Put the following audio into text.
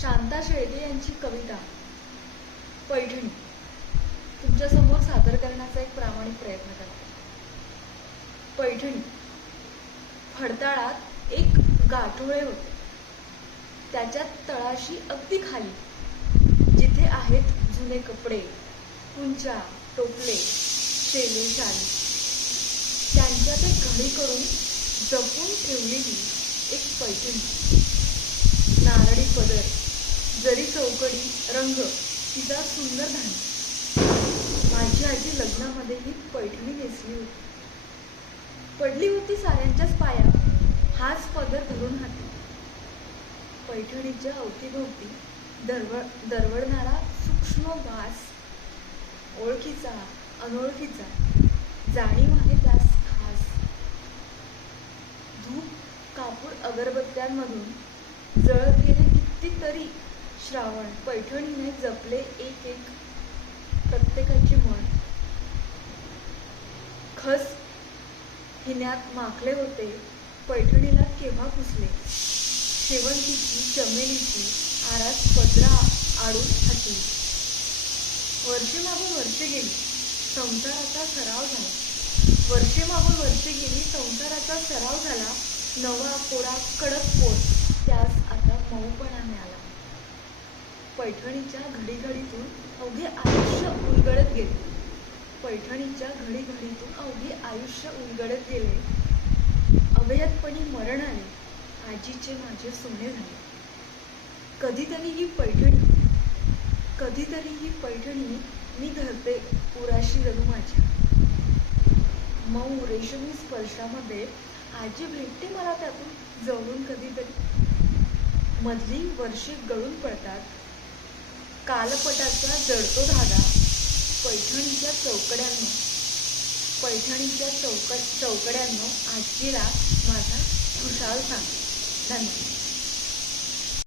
शांता शेळके यांची कविता पैठणी. तुमच्यासमोर सादर करण्याचा एक प्रामाणिक प्रयत्न करते पैठणी. फडताळात एक गाठोळे होते. त्याच्या तळाशी अगदी खाली. जिथे आहेत जुने कपडे कुंचा टोपले शेले शाली. त्यांच्यात एक घडी करून जपून ठेवलेली एक पैठणी. नारळी पदर. जरी चौकडी रंग तिचा सुंदर धान माझी आजी लग्नामध्ये ही पैठणी नेसली होती. पडली होती साऱ्यांच्याच पाया. हाच पदर धरून हाती. पैठणीच्या अवतीभोवती दरवळ दरवळणारा सूक्ष्म वास ओळखीचा अनोळखीचा जाणीव आहे त्यास खास. धूप कापूर अगरबत्त्यांमधून जळत गेले कितीतरी श्रावण पैठणीने जपले एक एक प्रत्येकाची मन. खस हिन्यात माखले होते पैठणीला केव्हा पुसले? शेवंतीची चमेलीची आरास पदरा आडून हाती. वर्षे मागून वर्षे गेली संसाराचा सराव झाला. वर्षे मागून वर्षे गेली संसाराचा सराव झाला नवा कोरा कडक पोट पैठणीच्या घडीघडीतून अवघे आयुष्य उलगडत गेले. पैठणीच्या घडीघडीतून अवघे आयुष्य उलगडत गेले. अवयतपणी मरण आले. आजीचे माझे सोने झाले. कधीतरी ही पैठणी कधीतरी ही पैठणी मी धरते पुराशी जणू माझ्या. मऊ रेशमी स्पर्शामध्ये आजी भेटते मला त्यातून जवळून कधीतरी. मधली वर्षे गळून पडतात. कालपटाचा जडतो धागा पैठणीच्या चौकड्यांनो पैठणीच्या चौकट चौकड्यांनो आजीला माझा खुशाल सांग. धन्यवाद.